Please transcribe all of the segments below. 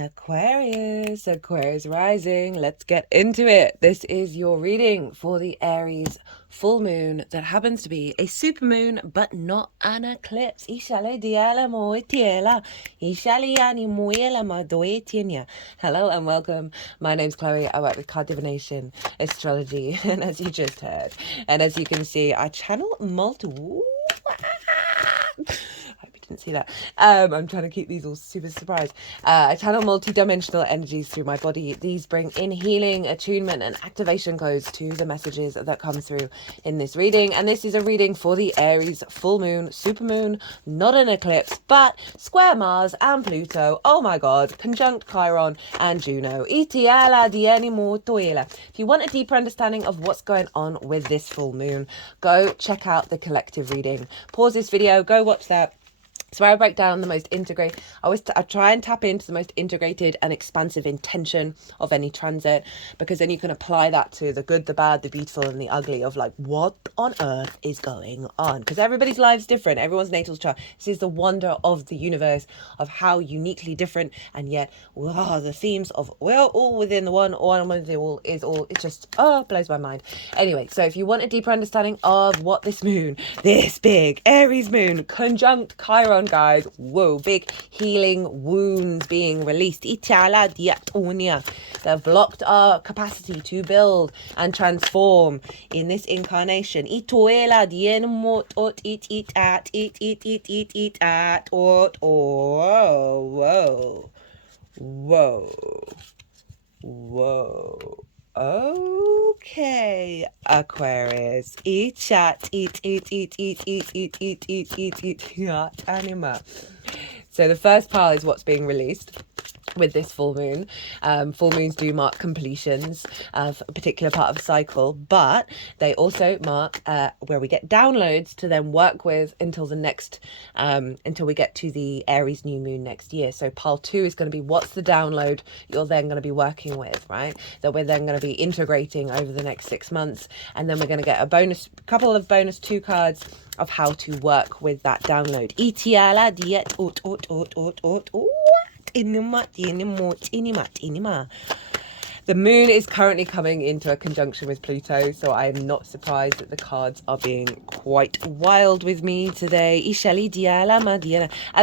Aquarius rising. Let's get into it. This is your reading for the Aries full moon that happens to be a super moon, but not an eclipse. Hello and welcome. My name's Chloe. I work with card divination, astrology, and as you just heard, and as you can see, I channel multiple. See that. I'm trying to keep these all super surprised. I channel multi-dimensional energies through my body. These bring in healing, attunement, and activation codes to the messages that come through in this reading. And this is a reading for the Aries full moon, super moon, not an eclipse, but square Mars and Pluto. Oh my God, conjunct Chiron and Juno. If you want a deeper understanding of what's going on with this full moon, go check out the collective reading. Pause this video, go watch that. It's where I break down the most integrated. I try and tap into the most integrated and expansive intention of any transit, because then you can apply that to the good, the bad, the beautiful, and the ugly of like, what on earth is going on? Because everybody's life's different. Everyone's natal chart. This is the wonder of the universe, of how uniquely different, and yet the themes of we're all within the one within the all is all. It just blows my mind. Anyway, so if you want a deeper understanding of what this moon, this big Aries moon conjunct Chiron, guys, whoa, big healing wounds being released that have blocked our capacity to build and transform in this incarnation. Whoa. Okay, Aquarius. Eat, anima. So the first pile is what's being released with this full moon. Full moons do mark completions of a particular part of a cycle, but they also mark where we get downloads to then work with until the next, until we get to the Aries new moon next year. So pile 2 is going to be what's the download you're then going to be working with, right? That we're then going to be integrating over the next 6 months, and then we're going to get a couple of bonus 2 cards of how to work with that download. The moon is currently coming into a conjunction with Pluto, so I am not surprised that the cards are being quite wild with me today. As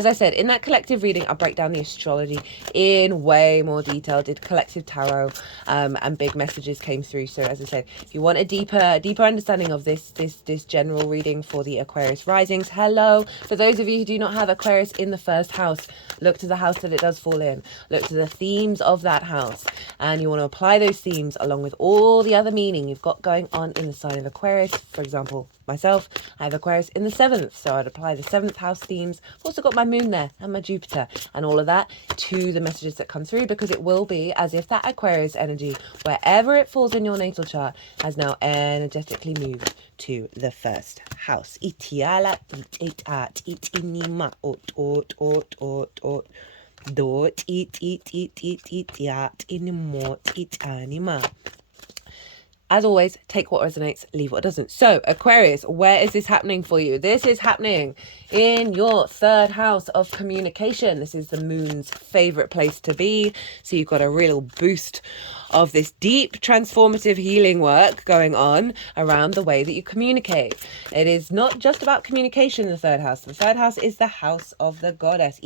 I said, in that collective reading, I break down the astrology in way more detail, did collective tarot, and big messages came through. So as I said, if you want a deeper understanding of this general reading for the Aquarius risings, hello. For those of you who do not have Aquarius in the first house, look to the house that it does fall in. Look to the themes of that house, and you want to apply those themes along with all the other meaning you've got going on in the sign of Aquarius. For example, myself, I have Aquarius in the 7th, so I'd apply the 7th house themes. I've also got my moon there and my Jupiter and all of that to the messages that come through, because it will be as if that Aquarius energy, wherever it falls in your natal chart, has now energetically moved to the first house. As always, take what resonates, leave what doesn't. So, Aquarius, where is this happening for you? This is happening in your 3rd house of communication. This is the moon's favorite place to be. So you've got a real boost of this deep transformative healing work going on around the way that you communicate. It is not just about communication in the 3rd house. The 3rd house is the house of the goddess.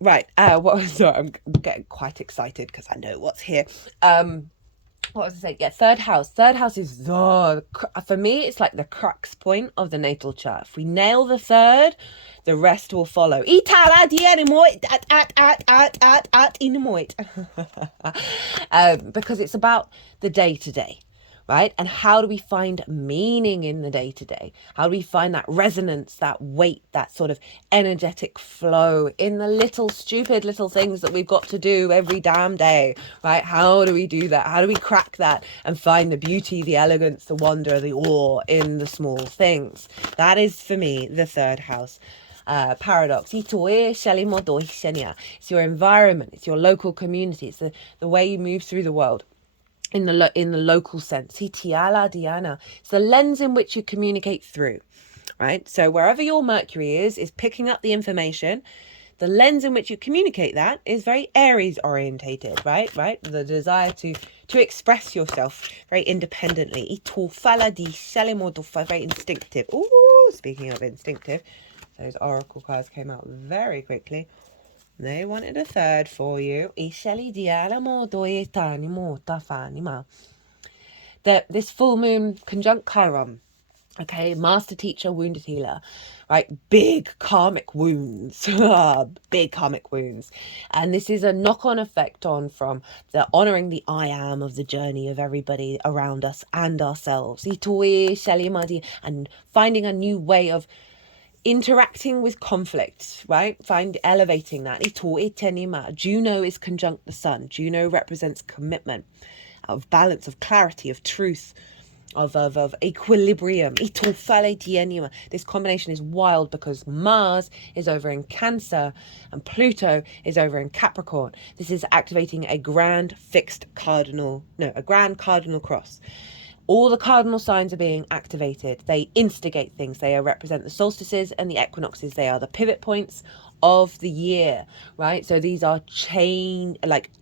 Right. Sorry, I'm getting quite excited because I know what's here. What was I saying? Yeah, 3rd house. 3rd house is for me, it's like the crux point of the natal chart. If we nail the 3rd, the rest will follow. Because it's about the day-to-day. right? And how do we find meaning in the day-to-day? How do we find that resonance, that weight, that sort of energetic flow in the little stupid little things that we've got to do every damn day, right? How do we do that? How do we crack that and find the beauty, the elegance, the wonder, the awe in the small things? That is, for me, the third house paradox. It's your environment, it's your local community, it's the way you move through the world in the local sense. It's the lens in which you communicate through, right? So wherever your Mercury is picking up the information. The lens in which you communicate that is very Aries orientated, right? The desire to express yourself very independently. Very instinctive. Ooh, speaking of instinctive, those oracle cards came out very quickly. They wanted a third for you. This full moon conjunct Chiron. Okay, master teacher, wounded healer, right? Big karmic wounds, big karmic wounds. And this is a knock-on effect from the honoring the I am of the journey of everybody around us and ourselves. And finding a new way of interacting with conflict, right? Elevating that. Juno is conjunct the sun. Juno represents commitment, of balance, of clarity, of truth, of equilibrium. This combination is wild because Mars is over in Cancer and Pluto is over in Capricorn. This is activating a grand cardinal cross. All the cardinal signs are being activated. They instigate things. They represent the solstices and the equinoxes. They are the pivot points of the year, right? So these are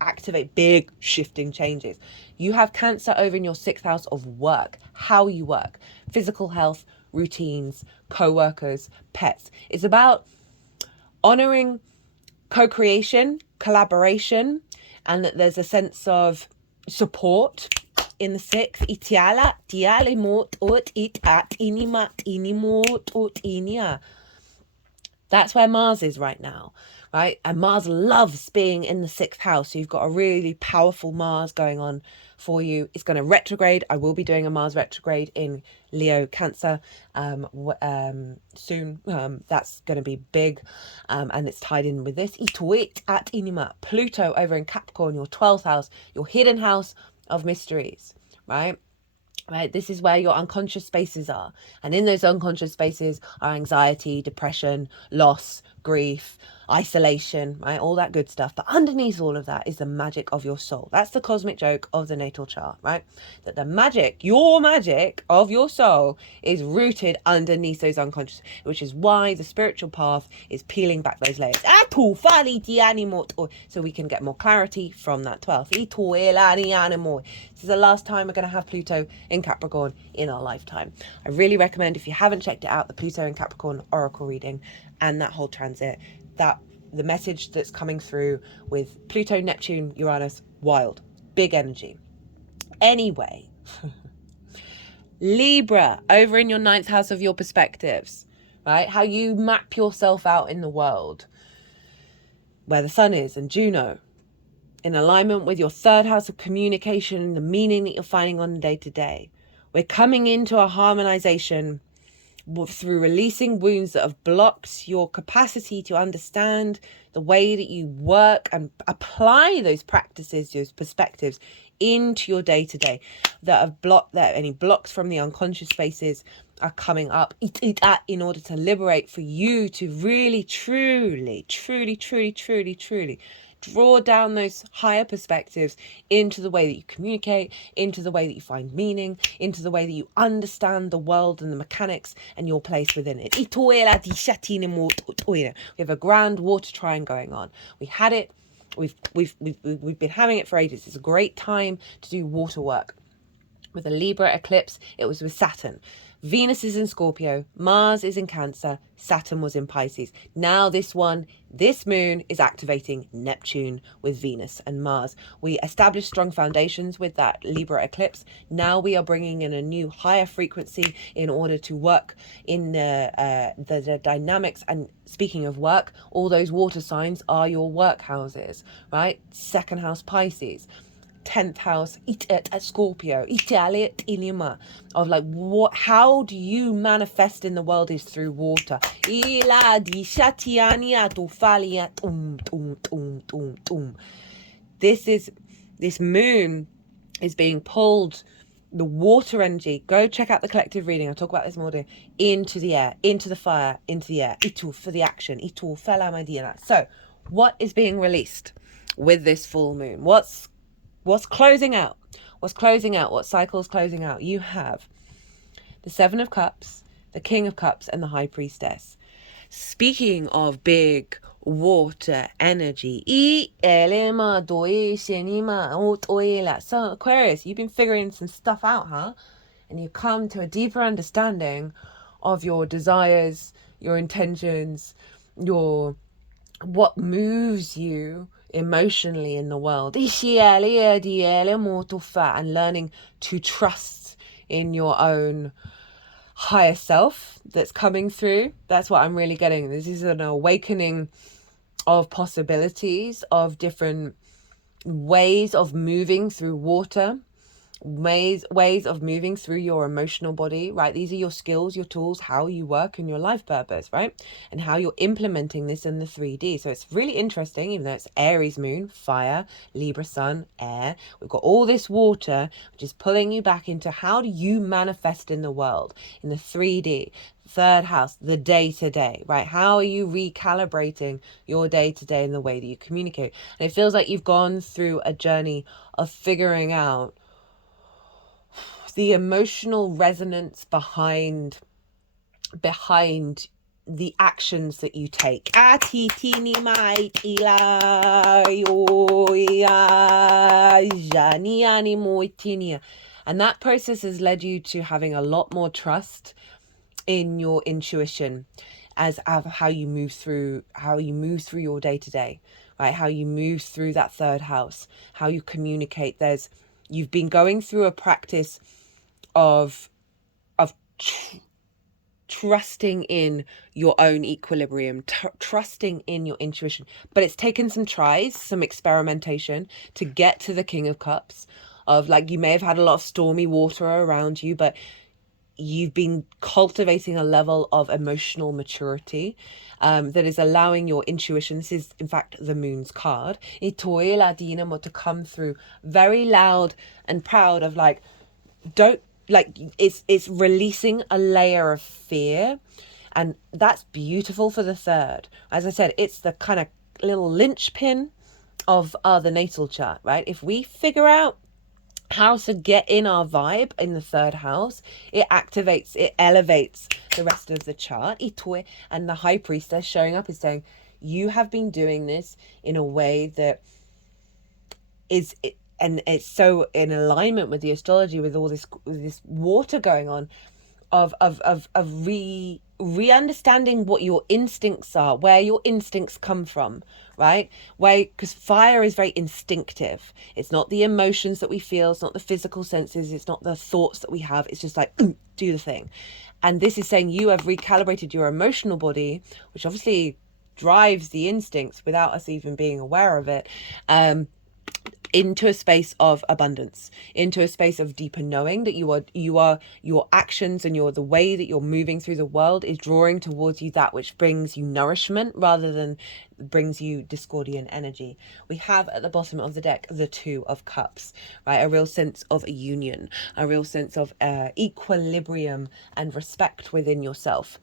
activate big shifting changes. You have Cancer over in your 6th house of work, how you work, physical health, routines, co-workers, pets. It's about honoring co-creation, collaboration, and that there's a sense of support in the 6th. That's where Mars is right now, right? And Mars loves being in the 6th house. So you've got a really powerful Mars going on for you. It's going to retrograde. I will be doing a Mars retrograde in Leo Cancer soon. That's going to be big, and it's tied in with this. Pluto over in Capricorn, your 12th house, your hidden house of mysteries, right? Right, this is where your unconscious spaces are. And in those unconscious spaces are anxiety, depression, loss, grief, isolation, right? All that good stuff. But underneath all of that is the magic of your soul. That's the cosmic joke of the natal chart, right? That the magic, your magic of your soul is rooted underneath those unconscious, which is why the spiritual path is peeling back those layers. So we can get more clarity from that 12th. This is the last time we're going to have Pluto in Capricorn in our lifetime. I really recommend, if you haven't checked it out, the Pluto in Capricorn oracle reading and that whole transit, that the message that's coming through with Pluto, Neptune, Uranus, wild, big energy. Anyway, Libra, over in your 9th house of your perspectives, right? How you map yourself out in the world, where the sun is, and Juno, in alignment with your 3rd house of communication, the meaning that you're finding on the day-to-day. We're coming into a harmonization through releasing wounds that have blocked your capacity to understand the way that you work and apply those practices, those perspectives into your day-to-day that have blocked that. Any blocks from the unconscious spaces are coming up in order to liberate, for you to really, truly draw down those higher perspectives into the way that you communicate, into the way that you find meaning, into the way that you understand the world and the mechanics and your place within it. We have a grand water trine going on. We had it. We've been having it for ages. It's a great time to do water work. With a Libra eclipse, it was with Saturn. Venus is in Scorpio, Mars is in Cancer, Saturn was in Pisces. Now this moon is activating Neptune with Venus and Mars. We established strong foundations with that Libra eclipse. Now we are bringing in a new higher frequency in order to work in the dynamics. And speaking of work, all those water signs are your work houses, right? 2nd house Pisces. 10th house, at Scorpio, of like how do you manifest in the world is through water. This moon is being pulled, the water energy. Go check out the collective reading. I'll talk about this more, into the air, into the fire, into the air. Itu for the action. Itu fela madina. So, what is being released with this full moon? What's closing out? What's closing out? What cycle's closing out? You have the Seven of Cups, the King of Cups, and the High Priestess. Speaking of big water energy, so Aquarius, you've been figuring some stuff out, huh? And you come to a deeper understanding of your desires, your intentions, what moves you emotionally in the world, and learning to trust in your own higher self that's coming through. That's what I'm really getting. This is an awakening of possibilities, of different ways of moving through water, ways of moving through your emotional body, right? These are your skills, your tools, how you work in your life purpose, right? And how you're implementing this in the 3D. So it's really interesting, even though it's Aries moon, fire, Libra sun, air. We've got all this water, which is pulling you back into how do you manifest in the world, in the 3D, third house, the day-to-day, right? How are you recalibrating your day-to-day in the way that you communicate? And it feels like you've gone through a journey of figuring out the emotional resonance behind the actions that you take. And that process has led you to having a lot more trust in your intuition as of how you move through your day-to-day, right? How you move through that third house, how you communicate. You've been going through a practice of trusting in your own equilibrium, trusting in your intuition. But it's taken some tries, some experimentation to get to the King of Cups, of like, you may have had a lot of stormy water around you, but you've been cultivating a level of emotional maturity that is allowing your intuition. This is, in fact, the moon's card. To come through very loud and proud of like, it's releasing a layer of fear. And that's beautiful for the third. As I said, it's the kind of little linchpin of the natal chart, right? If we figure out how to get in our vibe in the third house, it elevates the rest of the chart. And the High Priestess showing up is saying, you have been doing this in a way that is, and it's so in alignment with the astrology, with all this water going on, of re-understanding what your instincts are, where your instincts come from, right? Because fire is very instinctive. It's not the emotions that we feel, it's not the physical senses, it's not the thoughts that we have, it's just like, do the thing. And this is saying you have recalibrated your emotional body, which obviously drives the instincts without us even being aware of it, into a space of abundance, into a space of deeper knowing that you are your actions and the way that you're moving through the world is drawing towards you that which brings you nourishment rather than brings you discordian energy. We have at the bottom of the deck the Two of Cups, right? A real sense of a union, a real sense of equilibrium and respect within yourself,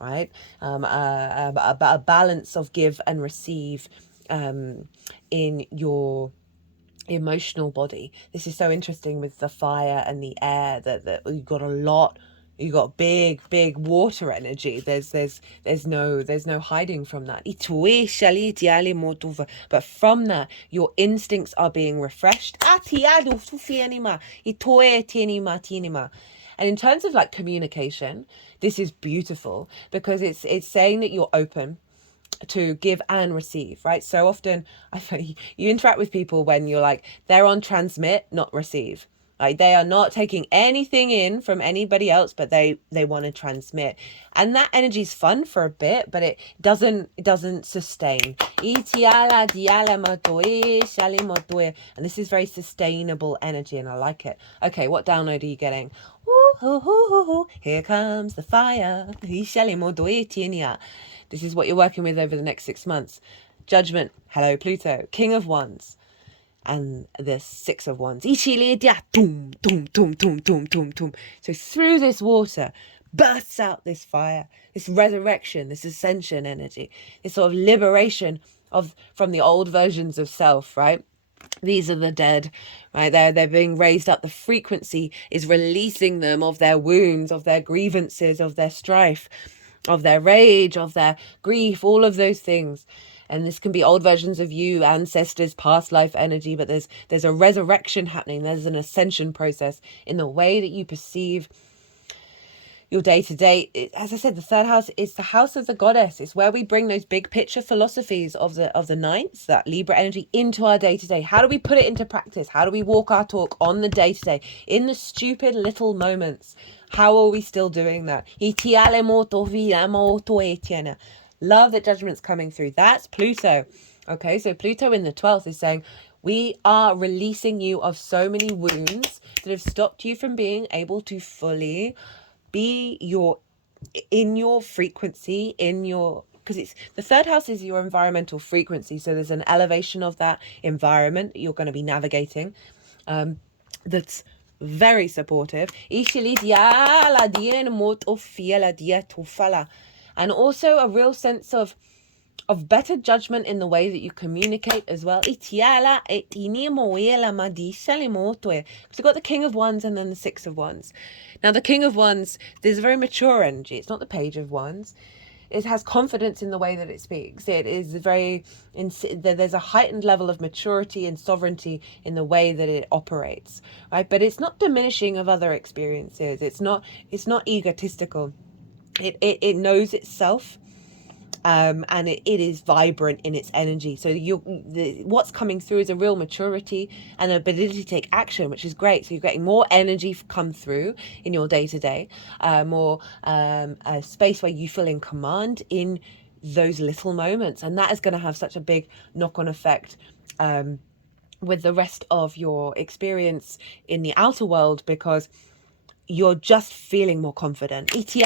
right? A balance of give and receive in your emotional body. This is so interesting with the fire and the air, that you've got big water energy. There's no hiding from that. But from that, your instincts are being refreshed. And in terms of like communication, this is beautiful because it's saying that you're open to give and receive, right? So often I find you interact with people when you're like, they're on transmit, not receive. Like they are not taking anything in from anybody else, but they want to transmit. And that energy is fun for a bit, but it doesn't sustain. And this is very sustainable energy, and I like it. Okay, what download are you getting? Here comes the fire. This is what you're working with over the next 6 months. Judgment. Hello, Pluto. King of Wands. And the Six of Wands. So through this water bursts out this fire, this resurrection, this ascension energy, this sort of liberation from the old versions of self, right? These are the dead, right? They're being raised up. The frequency is releasing them of their wounds, of their grievances, of their strife, of their rage, of their grief, all of those things. And this can be old versions of you, ancestors, past life energy, but there's a resurrection happening. There's an ascension process in the way that you perceive your day-to-day. As I said, the third house is the house of the goddess. It's where we bring those big picture philosophies of the ninths, that Libra energy, into our day-to-day. How do we put it into practice? How do we walk our talk on the day-to-day, in the stupid little moments? How are we still doing that? Love that judgment's coming through. That's Pluto. Okay, so Pluto in the 12th is saying, we are releasing you of so many wounds that have stopped you from being able to fully be in your frequency, because it's the third house is your environmental frequency. So there's an elevation of that environment that you're going to be navigating. That's very supportive. And also a real sense of better judgment in the way that you communicate as well. Because you've got the King of Wands and then the Six of Wands. Now the King of Wands, there's a very mature energy. It's not the Page of Wands. It has confidence in the way that it speaks. It is there's a heightened level of maturity and sovereignty in the way that it operates, right? But it's not diminishing of other experiences. It's not egotistical. It knows itself, and it is vibrant in its energy. So what's coming through is a real maturity and an ability to take action, which is great. So you're getting more energy come through in your day-to-day, more a space where you feel in command in those little moments, and that is going to have such a big knock-on effect with the rest of your experience in the outer world, because you're just feeling more confident. Because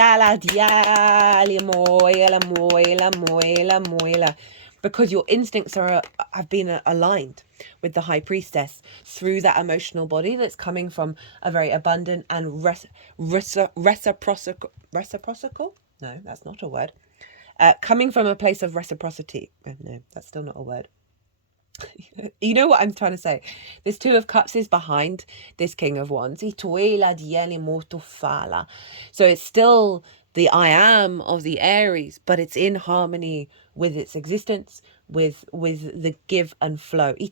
your instincts have been aligned with the High Priestess through that emotional body that's coming from a very abundant and reciprocal. No, that's not a word. Coming from a place of reciprocity. No, that's still not a word. You know what I'm trying to say? This Two of Cups is behind this King of Wands. So it's still the I am of the Aries, but it's in harmony with its existence, with the give and flow. We've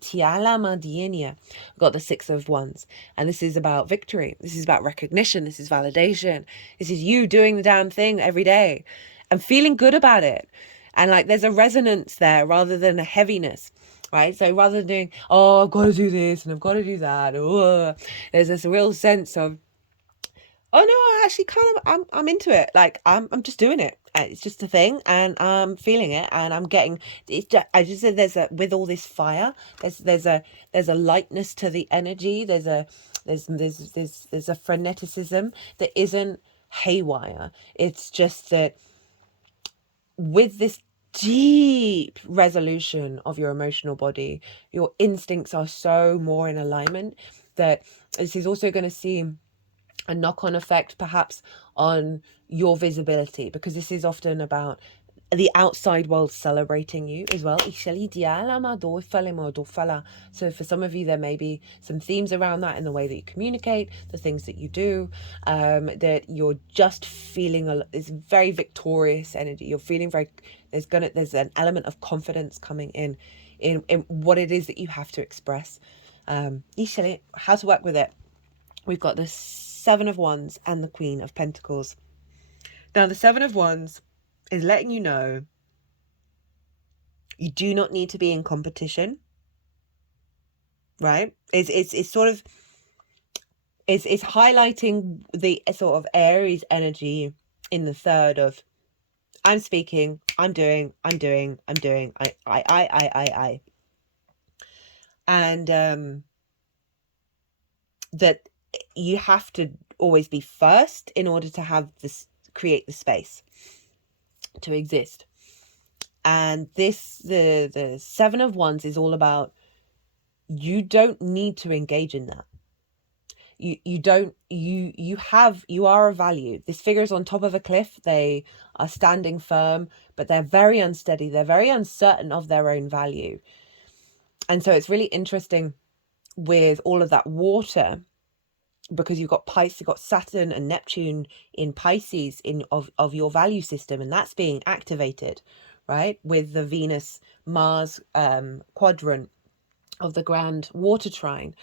got the Six of Wands, and this is about victory. This is about recognition. This is validation. This is you doing the damn thing every day and feeling good about it. And like there's a resonance there rather than a heaviness. Right, so rather than doing, I've got to do this and I've got to do that, there's this real sense of, oh no, I actually I'm into it. Like I'm just doing it. It's just a thing, and I'm feeling it, and I'm getting. It's just, I just said with all this fire, there's a lightness to the energy. There's a freneticism that isn't haywire. It's just that with this deep resolution of your emotional body, your instincts are so more in alignment that this is also going to see a knock-on effect perhaps on your visibility, because this is often about the outside world celebrating you as well. So for some of you, there may be some themes around that in the way that you communicate, the things that you do, that you're just feeling it's very victorious energy. You're feeling very, there's an element of confidence coming in what it is that you have to express. How to work with it. We've got the Seven of Wands and the Queen of Pentacles. Now, the Seven of Wands is letting you know you do not need to be in competition, right? It's sort of It's highlighting the sort of Aries energy in the third of I'm speaking, I'm doing, I. And that you have to always be first in order to have this, create the space to exist. And this, the Seven of Wands is all about, you don't need to engage in that. You don't, you are of value. This figure is on top of a cliff. They are standing firm, but they're very unsteady. They're very uncertain of their own value. And so it's really interesting with all of that water, because you've got Pisces, you've got Saturn and Neptune in Pisces of your value system, and that's being activated, right? With the Venus Mars quadrant of the grand water trine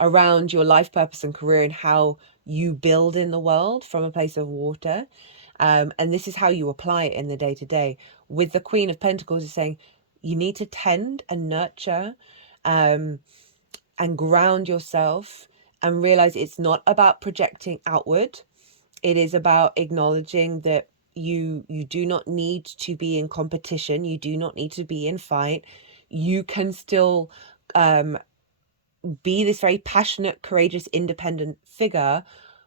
around your life purpose and career, and how you build in the world from a place of water. And this is how you apply it in the day-to-day. With the Queen of Pentacles is saying you need to tend and nurture and ground yourself, and realize it's not about projecting outward. It is about acknowledging that you do not need to be in competition. You do not need to be in fight. You can still be this very passionate, courageous, independent figure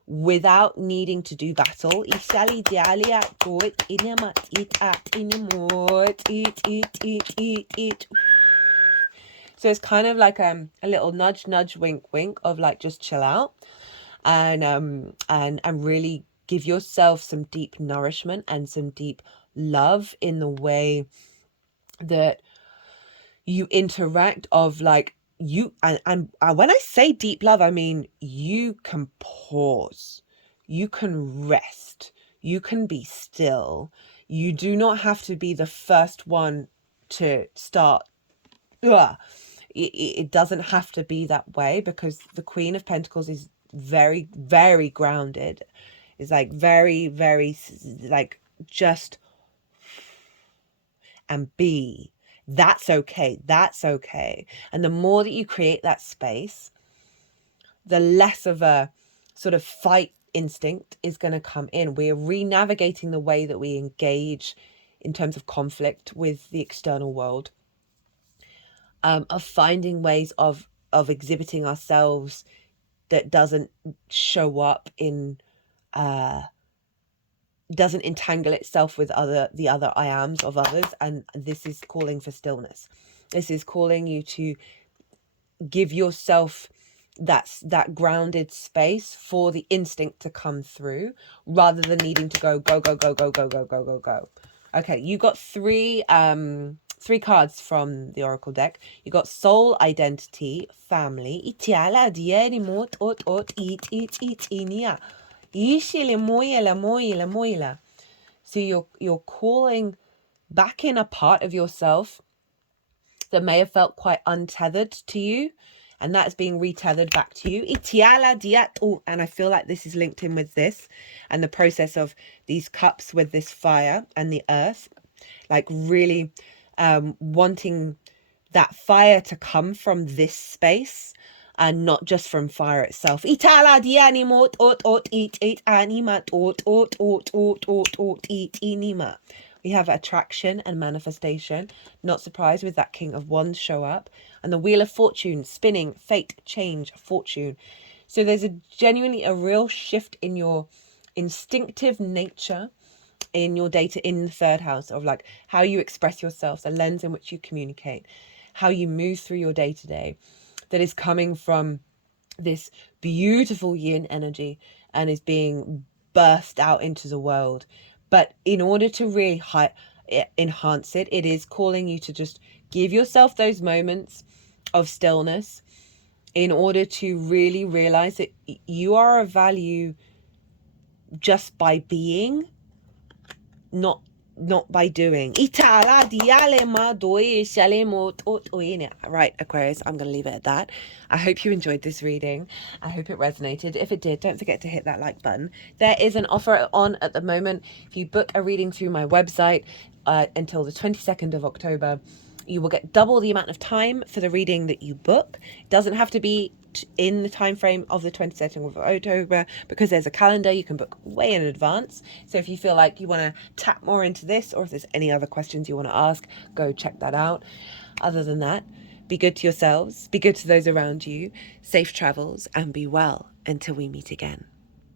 without needing to do battle. So it's kind of like a little nudge, nudge, wink, wink of like, just chill out and really give yourself some deep nourishment and some deep love in the way that you interact, of like, you and when I say deep love, I mean you can pause, you can rest, you can be still. You do not have to be the first one to start. It doesn't have to be that way, because the Queen of Pentacles is very, very grounded. It's like very, very like, just and be. That's okay. That's okay. And the more that you create that space, the less of a sort of fight instinct is going to come in. We're re-navigating the way that we engage in terms of conflict with the external world, of finding ways of exhibiting ourselves that doesn't show up in doesn't entangle itself with the other I ams of others. And this is calling for stillness. This is calling you to give yourself that grounded space for the instinct to come through, rather than needing to go. Okay, you got three cards from the Oracle deck. You got Soul, Identity, Family. So you're calling back in a part of yourself that may have felt quite untethered to you, and that's being retethered back to you. And I feel like this is linked in with this, and the process of these cups with this fire and the earth, like really wanting that fire to come from this space and not just from fire itself. We have attraction and manifestation. Not surprised with that King of Wands show up. And the Wheel of Fortune, spinning, fate, change, fortune. So there's genuinely a real shift in your instinctive nature, in your data, in the third house, of like how you express yourself, the lens in which you communicate, how you move through your day-to-day, that is coming from this beautiful yin energy and is being burst out into the world. But in order to really enhance it, it is calling you to just give yourself those moments of stillness in order to really realize that you are of value just by being, not by doing. Right, Aquarius, I'm going to leave it at that. I hope you enjoyed this reading. I hope it resonated. If it did, don't forget to hit that like button. There is an offer on at the moment. If you book a reading through my website until the 22nd of October, You will get double the amount of time for the reading that you book. It doesn't have to be in the time frame of the 22nd of October, because there's a calendar you can book way in advance. So if you feel like you want to tap more into this, or if there's any other questions you want to ask, go check that out. Other than that, be good to yourselves, be good to those around you, safe travels, and be well until we meet again.